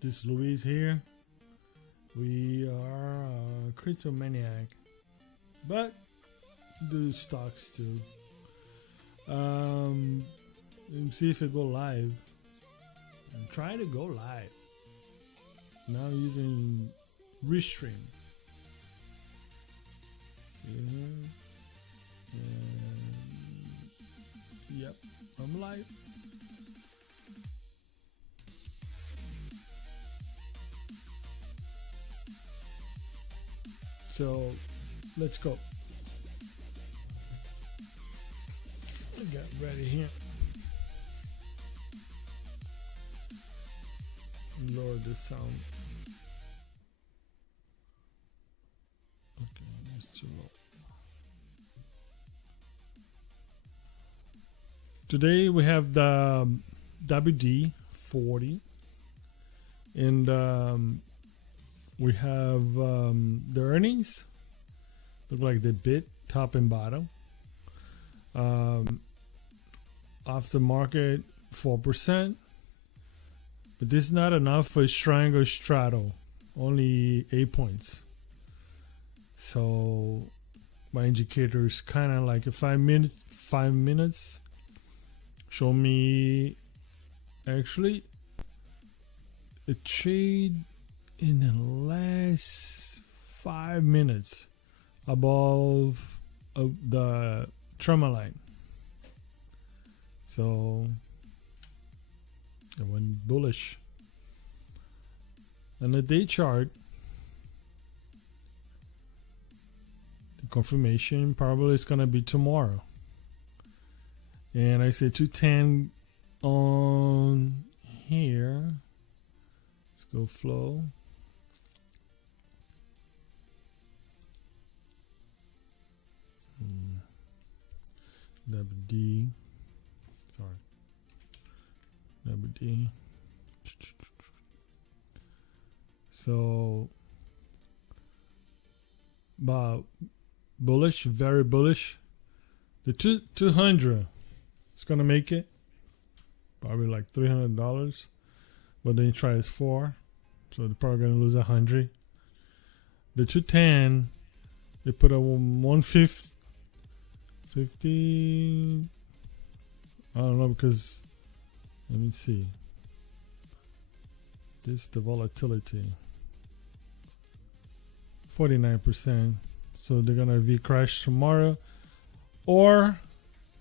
This Luis here. We are a crypto maniac, but do stocks too. Let me see if it go live. I'm trying to go live. Now using Restream. Yep, I'm live. So let's go. Get ready here. Lower the sound. Okay, it's too low. Today we have the WD-40 and we have the earnings. Look like they bit top and bottom. Off the market 4%, but this is not enough for a triangle straddle. Only 8 points. So my indicator is kind of like a 5 minutes. 5 minutes. Show me actually a trade in the last 5 minutes above the trend line. So it went bullish. On the day chart, the confirmation probably is gonna be tomorrow. And I say 210 on here. Let's go flow. WD. Sorry. WD. So, but bullish, very bullish. The 200, it's gonna make it. Probably like $300, but then you try it's 4, so they're probably gonna lose 100. The 210, they put a 150. 50, I don't know, because let me see, this the volatility 49%, so they're gonna V crash tomorrow, or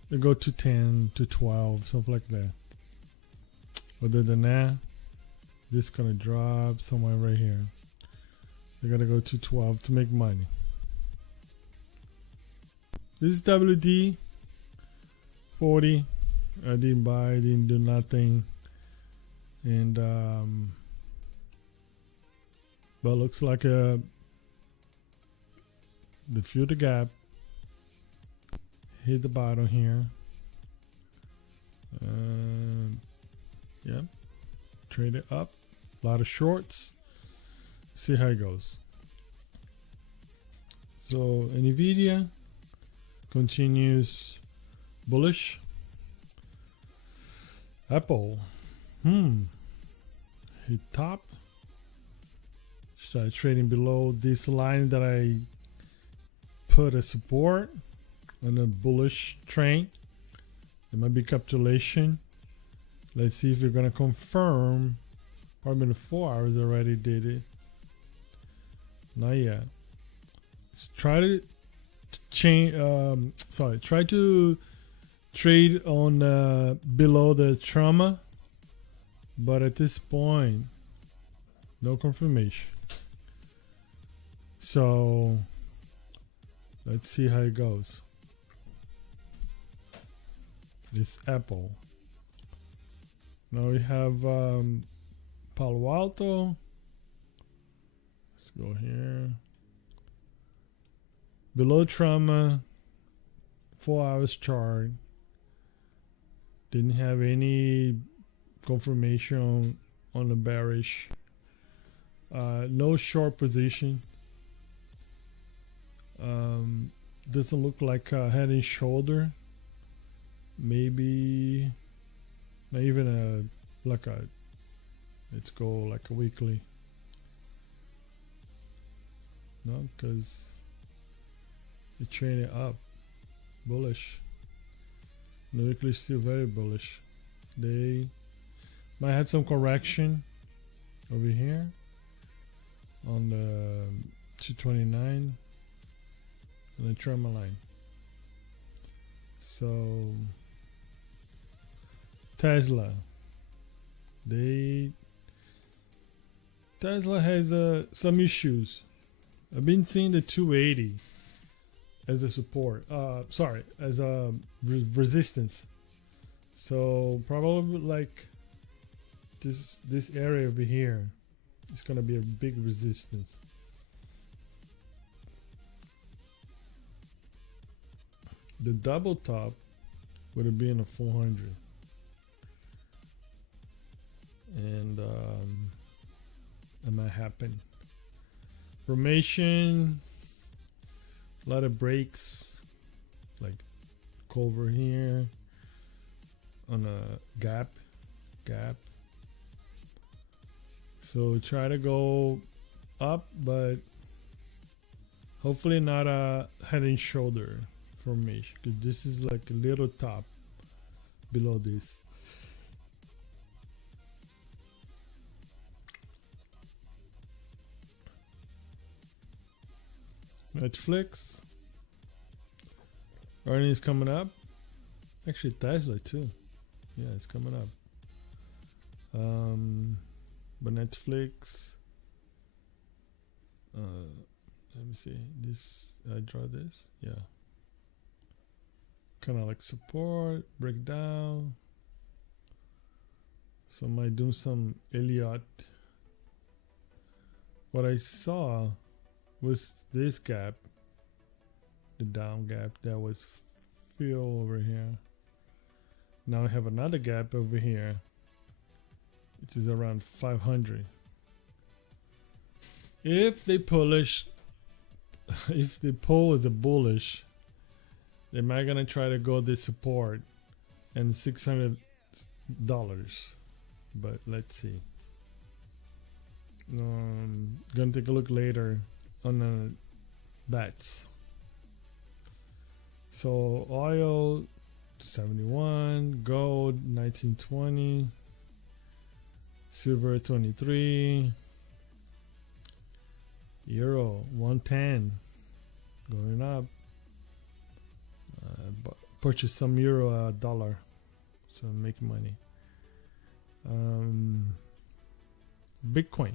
they go to 10 to 12, something like that. Other than that, this gonna drop somewhere right here. They're gonna go to 12 to make money. This is WD-40. I didn't buy, didn't do nothing. And but looks like they filled the gap. Hit the bottom here. Yeah. Trade it up. A lot of shorts. See how it goes. So Nvidia continues bullish. Apple, hit top. Start trading below this line that I put a support on a bullish train. There might be capitulation. Let's see if they're gonna confirm. Probably in the 4 hours already did it. Not yet. Let's try to try to trade on below the trauma, but at this point no confirmation. So let's see how it goes. This Apple. Now we have Palo Alto. Let's go here. Below trauma, 4 hours chart. Didn't have any confirmation on the bearish. No short position. Doesn't look like a head and shoulder. Maybe not even like a Let's go like a weekly. No, because you train it up. Bullish. The weekly is still very bullish. They might have some correction over here on the 229 and the trend line. So Tesla has some issues. I've been seeing the 280 as a support. Sorry, as a resistance. So probably like this area over here is gonna be a big resistance. The double top would have been a 400, and that might happen. Formation, a lot of breaks, like cover here on a gap. So try to go up, but hopefully not a head and shoulder formation, because this is like a little top below this. Netflix earnings coming up. Actually, Tesla too. Yeah, it's coming up. But Netflix. Let me see. This I draw this. Yeah. Kind of like support, breakdown. So I might do some Elliott. What I saw was this gap, the down gap that was filled over here. Now I have another gap over here, which is around 500. If they push, if the pull is a bullish, they might gonna try to go this support and $600. But let's see. Gonna take a look later on the bets. So oil 71, gold 1920, silver 23, euro 110 going up. Purchase some euro, dollar, so I'm making money. Bitcoin.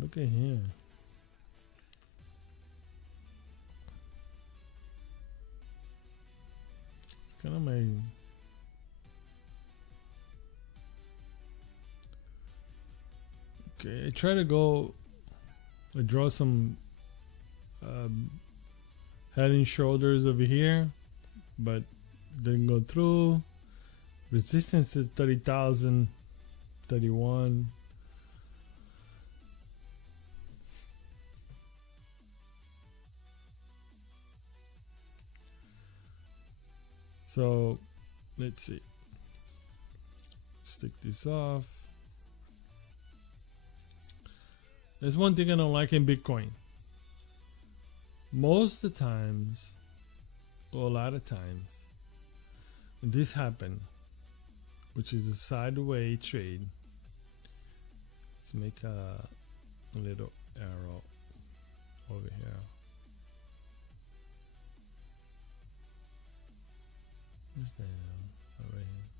Look at here. Kind of my okay. I try to go. I draw some head and shoulders over here, but didn't go through. Resistance at 30,000, 31. So let's see. Let's take this off. There's one thing I don't like in Bitcoin. Most of the times, or a lot of times, when this happens, which is a sideways trade, let's make a little arrow over here. Where's that arrow? Oh, right here.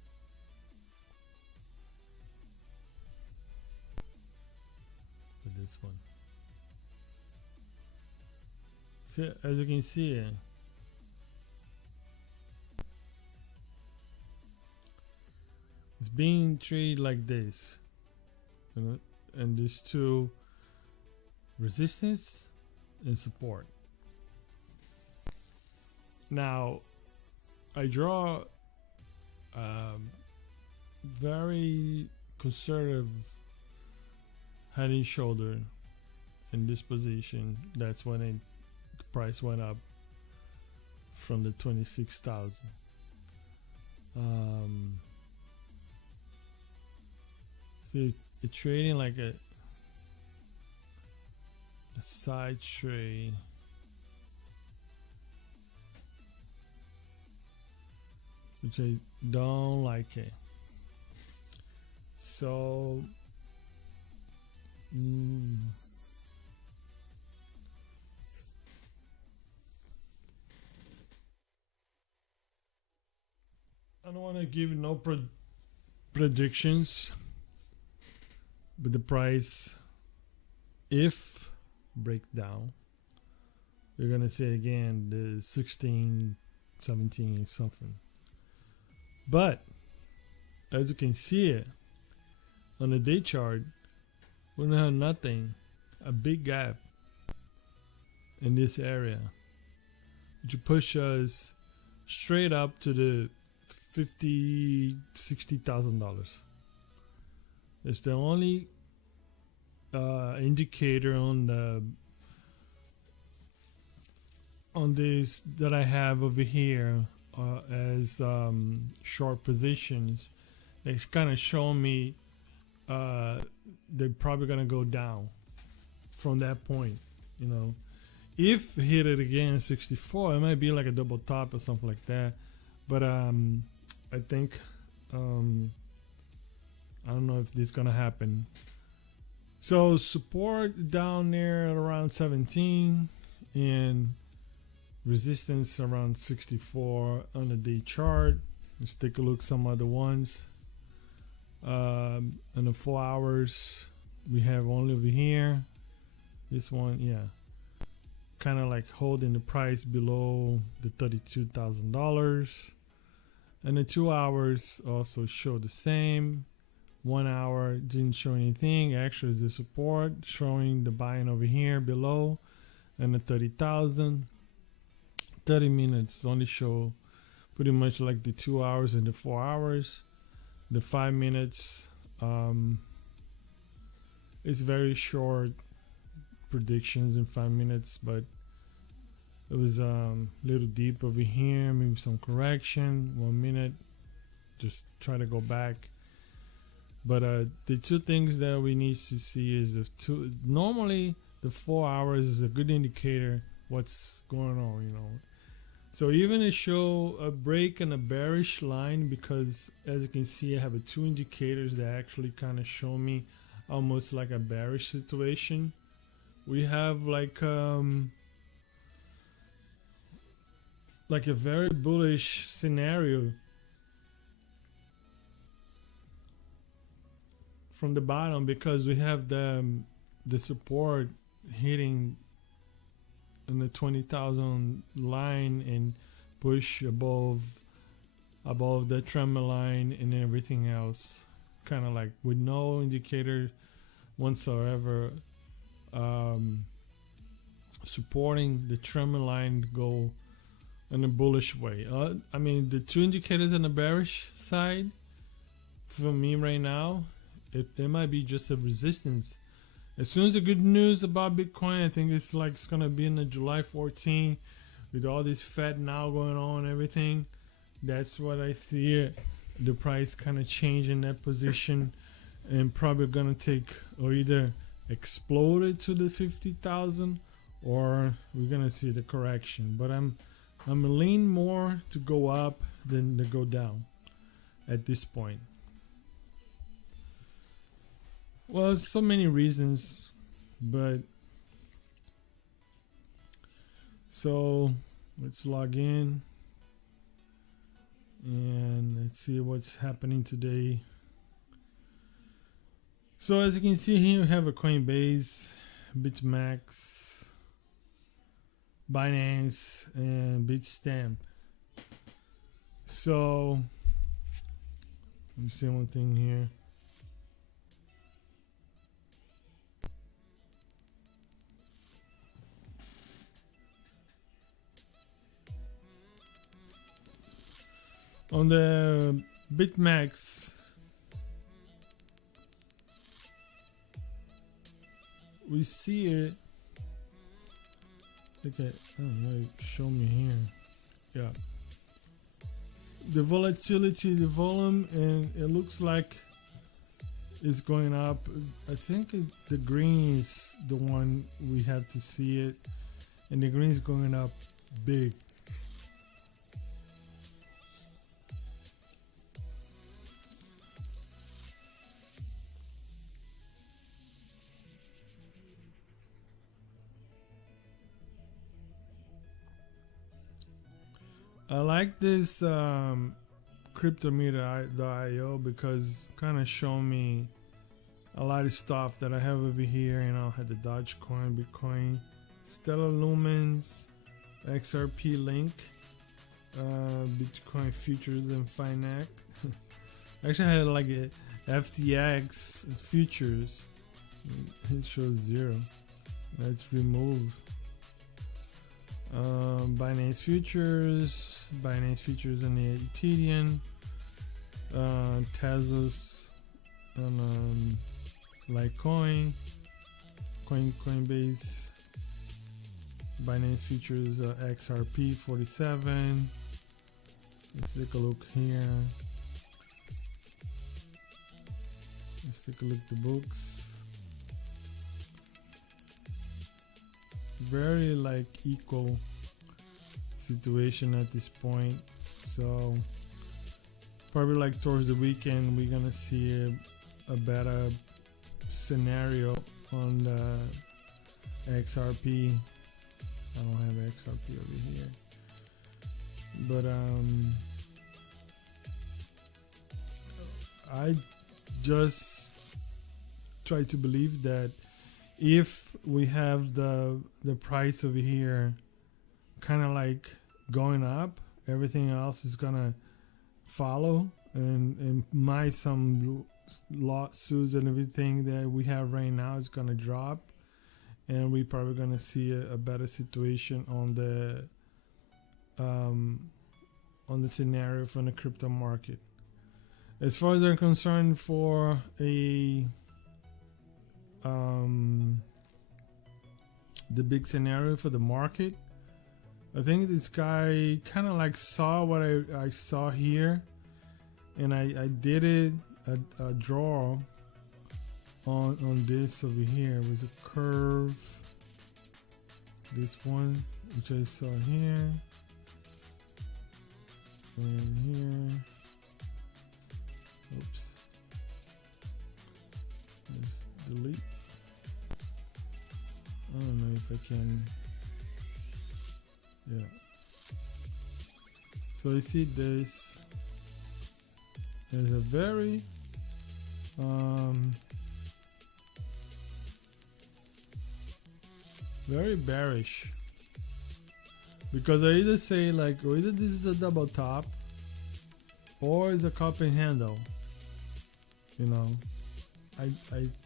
For this one. So as you can see, it's being treated like this, and these two, resistance and support. Now I draw very conservative head and shoulder in this position. That's when the price went up from the 26,000. See, it's trading like a side trade. Which I don't like it. So I don't want to give no predictions, but the price, if breakdown, you're gonna say again the 16, 17 something. But as you can see it on the day chart, we don't have nothing, a big gap in this area, which push us straight up to the $50,000-$60,000. It's the only indicator on this that I have over here as short positions. They kind of show me they're probably gonna go down from that point. You know, if hit it again at 64, it might be like a double top or something like that. But I think I don't know if this is gonna happen. So support down there at around 17 and resistance around 64 on the day chart. Let's take a look at some other ones. In the 4 hours, we have only over here. This one, yeah, kind of like holding the price below the $32,000. And the 2 hours also show the same. 1 hour didn't show anything. Actually, the support showing the buying over here below, and the 30,000. 30 minutes only show pretty much like the 2 hours and the 4 hours. The 5 minutes, it's very short predictions in 5 minutes, but it was a little deep over here, maybe some correction. 1 minute, just try to go back. But the two things that we need to see is normally the 4 hours is a good indicator what's going on, you know. So even to show a break and a bearish line, because as you can see, I have two indicators that actually kind of show me almost like a bearish situation. We have like a very bullish scenario from the bottom, because we have the support hitting in the 20,000 line and push above the trend line and everything else, kind of like with no indicator whatsoever supporting the trend line to go in a bullish way. I mean, the two indicators on the bearish side for me right now, it might be just a resistance. As soon as the good news about Bitcoin, I think it's gonna be in the July 14 with all this Fed now going on and everything. That's what I see the price kind of changing that position, and probably gonna take or either explode it to the 50,000 or we're gonna see the correction. But I'm lean more to go up than to go down at this point. Well, so many reasons, but so let's log in and let's see what's happening today. So as you can see here, we have a Coinbase, BitMax, Binance, and Bitstamp. So let me see one thing here. On the BitMax, we see it. Okay, I don't know, show me here. Yeah. The volatility, the volume, and it looks like is going up. I think the green is the one we have to see it, and the green is going up big. I like this Cryptometer.io because kind of show me a lot of stuff that I have over here. You know, I had the Dogecoin, Bitcoin, Stellar Lumens, XRP Link, Bitcoin futures and Finac. Actually, I had like a FTX futures. It shows 0. That's removed. Binance futures and the Ethereum, Tezos, and Litecoin, Coinbase, Binance futures, XRP 47. Let's take a look here. Let's take a look at the books. Very like equal situation at this point, so probably like towards the weekend we're gonna see a better scenario on the XRP. I don't have XRP over here, but I just try to believe that if we have the price over here kind of like going up, everything else is gonna follow, and some lawsuits and everything that we have right now is gonna drop, and we're probably gonna see a better situation on the scenario from the crypto market. As far as I'm concerned, for a the big scenario for the market, I think this guy kind of like saw what I saw here, and I did it a draw on this over here. It was a curve, this one which I saw here and here. Oops, let's delete. I don't know if I can. Yeah. So you see this is a very very bearish, because I either say like, or either this is a double top or it's a cup and handle. You know, I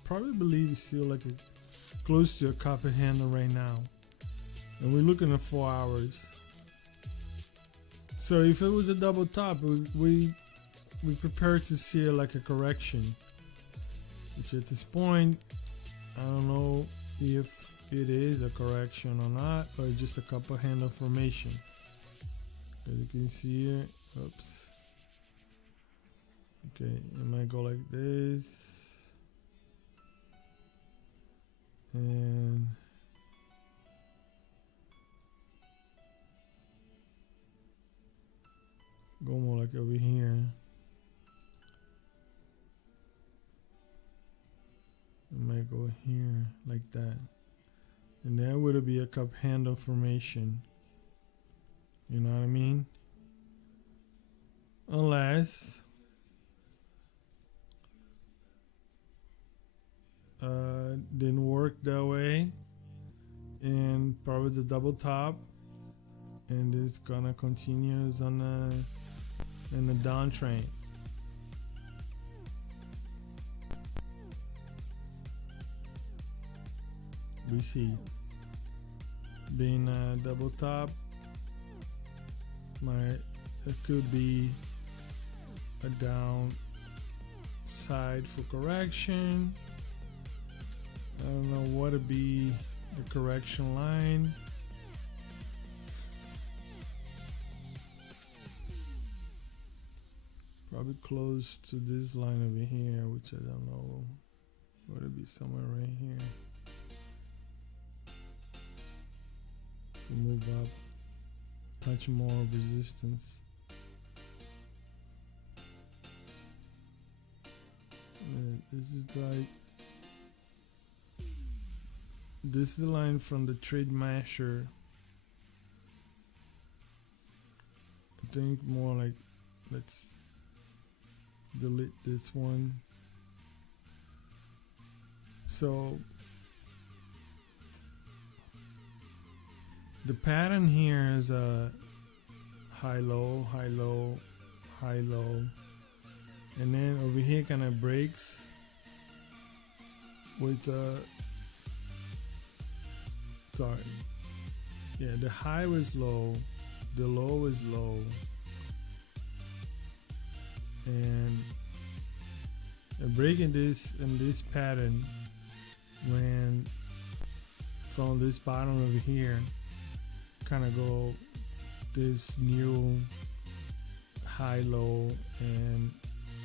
probably believe it's still like close to a cup and handle right now, and we're looking at 4 hours. So if it was a double top, we prepare to see like a correction, which at this point I don't know if it is a correction or not, or just a cup and handle formation. As you can see here, oops. Okay, it might go like this, and go more like over here. It might go here like that, and that would be a cup handle formation. You know what I mean? Unless didn't work that way, and probably the double top, and it's gonna continue on in the downtrend. We see being a double top, it could be a down side for correction. I don't know what would be the correction line. Probably probably close to this line over here, which I don't know. Would it be somewhere right here? If we move up, touch more resistance. This is like, this is the line from the trade masher. I think more like, let's delete this one. So the pattern here is a high low, high low, high low, and then over here kind of breaks with sorry, yeah, the high was low, the low is low, and breaking this in this pattern when from this bottom over here kind of go this new high low and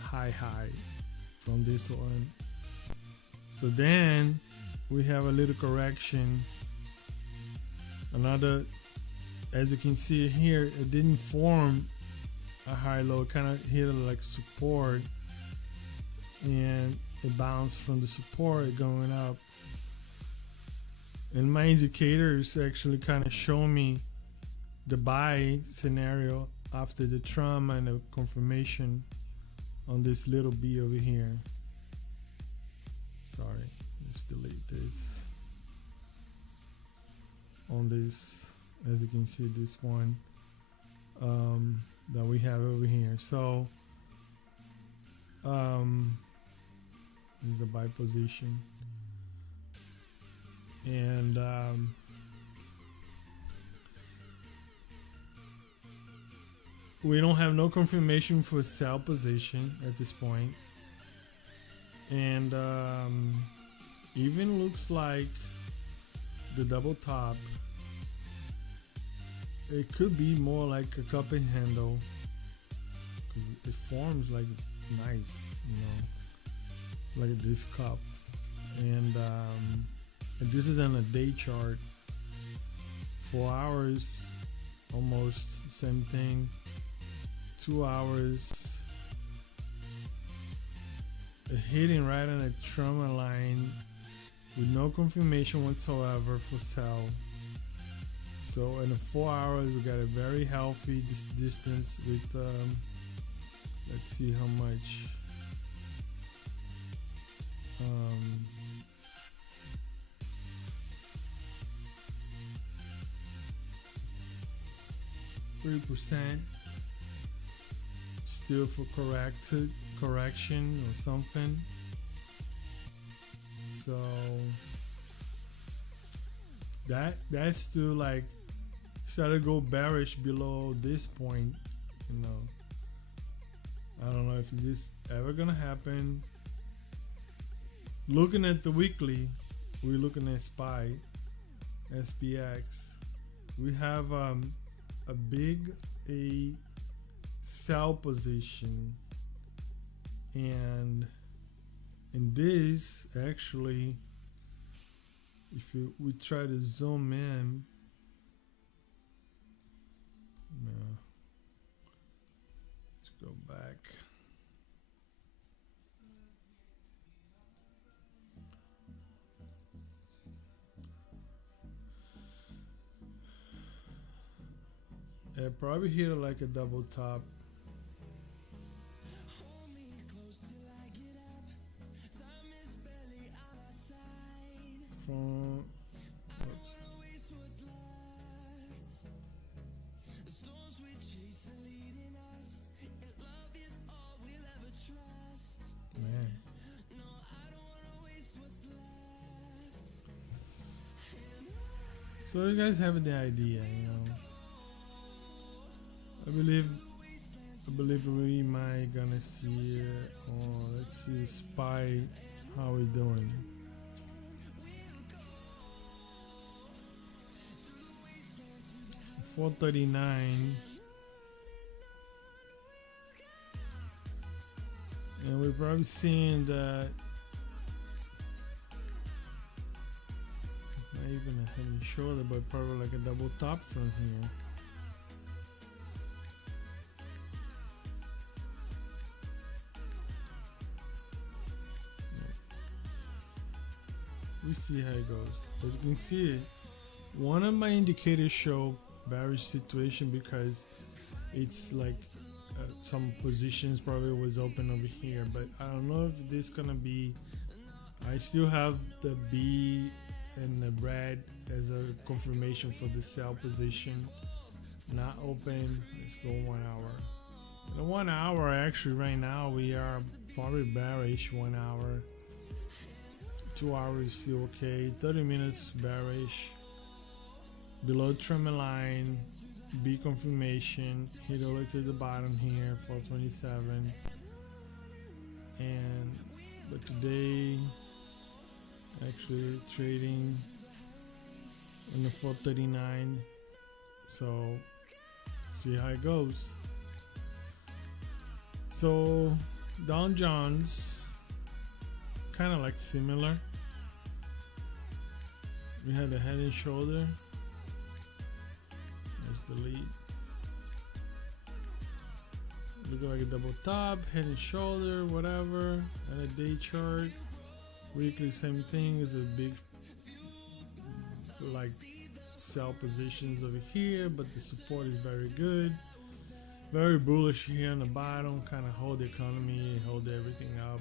high high from this one. So then we have a little correction, another, as you can see here, it didn't form a high low, kind of hit it like support, and it bounced from the support going up. And my indicators actually kind of show me the buy scenario after the trauma and the confirmation on this little B over here. Sorry, let's delete this. On this, as you can see, this one that we have over here. So this is a buy position, and we don't have no confirmation for sell position at this point, and even looks like the double top, it could be more like a cup and handle, because it forms like nice, you know, like this cup. And this is on a day chart. 4 hours, almost same thing. 2 hours, hitting right on a trauma line with no confirmation whatsoever for sell. So in the 4 hours, we got a very healthy distance with let's see how much. 3% still for correction or something. So that's still like started to go bearish below this point, you know. I don't know if this ever gonna happen. Looking at the weekly, we're looking at SPY, SPX. We have a big sell position, and in this actually, if we try to zoom in, no, let's go back. It probably hit like a double top. From man. So you guys have the idea, you know. I believe we might gonna see it. Oh, let's see SPY, how we doing. $439. And we're probably seeing that not even a head and shoulder, but probably like a double top from here. We see how it goes. As you can see, one of my indicators show bearish situation because it's like some positions probably was open over here, but I don't know if this gonna be. I still have the B and the red as a confirmation for the sell position. Not open. Let's go 1 hour. The 1 hour actually right now we are probably bearish 1 hour. 2 hours still okay. 30 minutes bearish. Below trend line. B confirmation. Hit all the way to the bottom here. 427. And but today actually trading in the 439. So see how it goes. So Dow Jones kind of like similar. We had the head and shoulder. There's the lead. Look like a double top, head and shoulder, whatever. And a day chart. Weekly, same thing. Is a big like sell positions over here, but the support is very good. Very bullish here on the bottom, kind of hold the economy, hold everything up.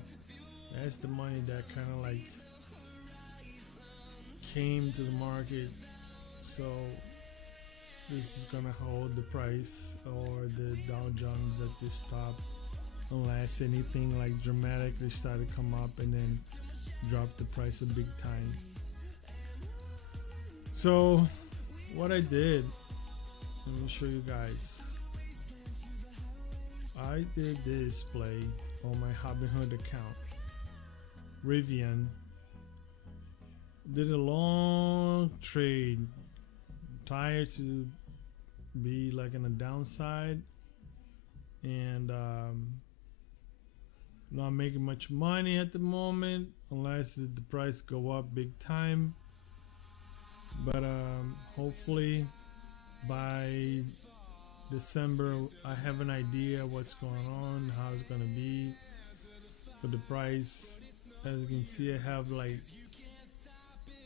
That's the money that kind of like came to the market. So this is gonna hold the price or the Dow Jones at this top, unless anything like dramatically started to come up and then drop the price a big time. So what I did, let me show you guys. I did this play on my Robinhood account. Rivian did a long trade, tired to be like on the downside, and not making much money at the moment unless the price go up big time. But hopefully by December I have an idea what's going on, how it's gonna be for the price. As you can see, I have like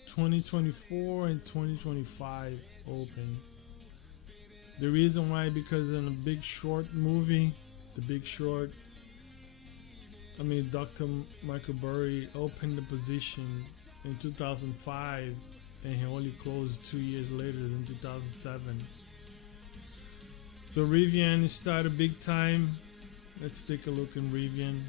2024 and 2025 open. The reason why, because in the Big Short movie, The Big Short, Dr. Michael Burry opened the position in 2005 and he only closed 2 years later in 2007. So Rivian started big time. Let's take a look in Rivian.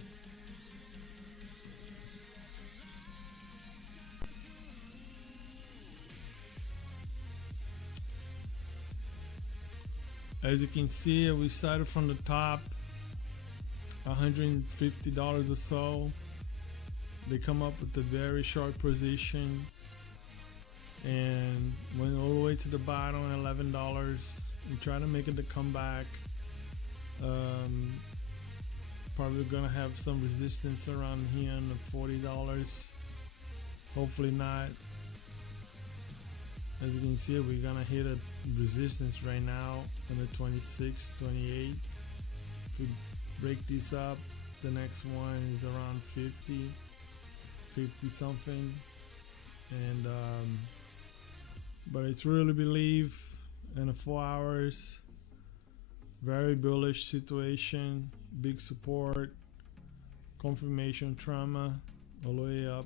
As you can see, we started from the top, $150 or so. They come up with a very short position and went all the way to the bottom at $11. We try to make it a comeback. Probably gonna have some resistance around here on the $40. Hopefully not. As you can see, we're gonna hit a resistance right now in the 26, 28. If we break this up, the next one is around 50 something. And but it's really believe in the 4 hours, very bullish situation, big support, confirmation trauma all the way up.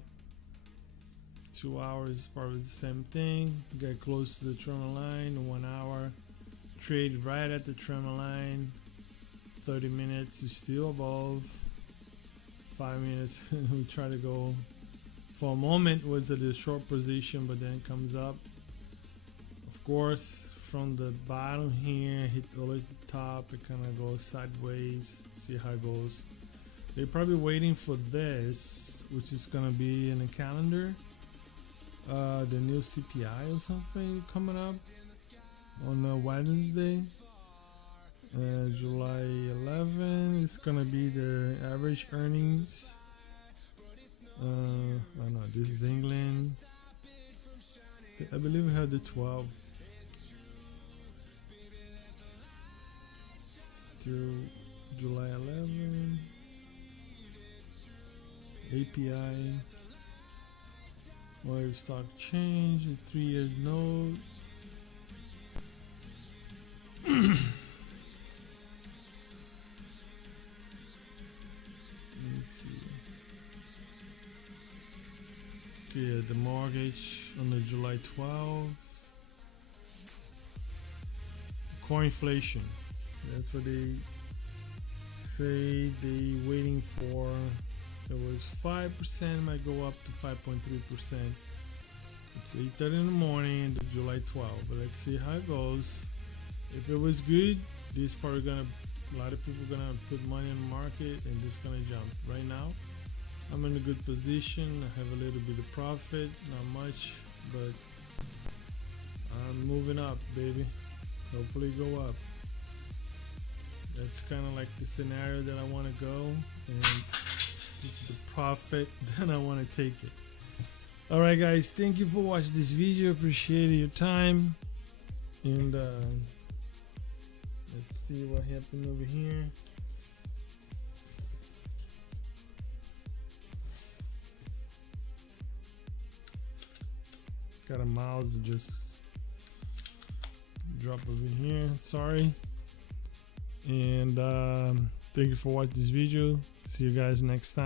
2 hours, probably the same thing. Get close to the trend line. 1 hour, trade right at the trend line. 30 minutes is still above. 5 minutes, we try to go. For a moment was at a short position, but then it comes up. Of course, from the bottom here, hit all the top. It kind of goes sideways. See how it goes. They're probably waiting for this, which is gonna be in the calendar. The new CPI or something coming up on Wednesday. July 11 is gonna be the average earnings. Oh no, this is England. I believe we have the 12 till July 11. API. Oil stock change with 3 years note. Let me see. Okay, the mortgage on the July 12. Core inflation. That's what they say they waiting for. It was 5%, might go up to 5.3%. It's 8:30 in the morning, the July 12th. But let's see how it goes. If it was good, this probably gonna, a lot of people gonna put money in the market and this gonna jump. Right now, I'm in a good position. I have a little bit of profit, not much, but I'm moving up, baby. Hopefully go up. That's kind of like the scenario that I want to go, and this is the profit that I want to take it. All right, guys, thank you for watching this video. Appreciate your time, and let's see what happened over here. Got a mouse just drop over here, sorry. And thank you for watching this video. See you guys next time.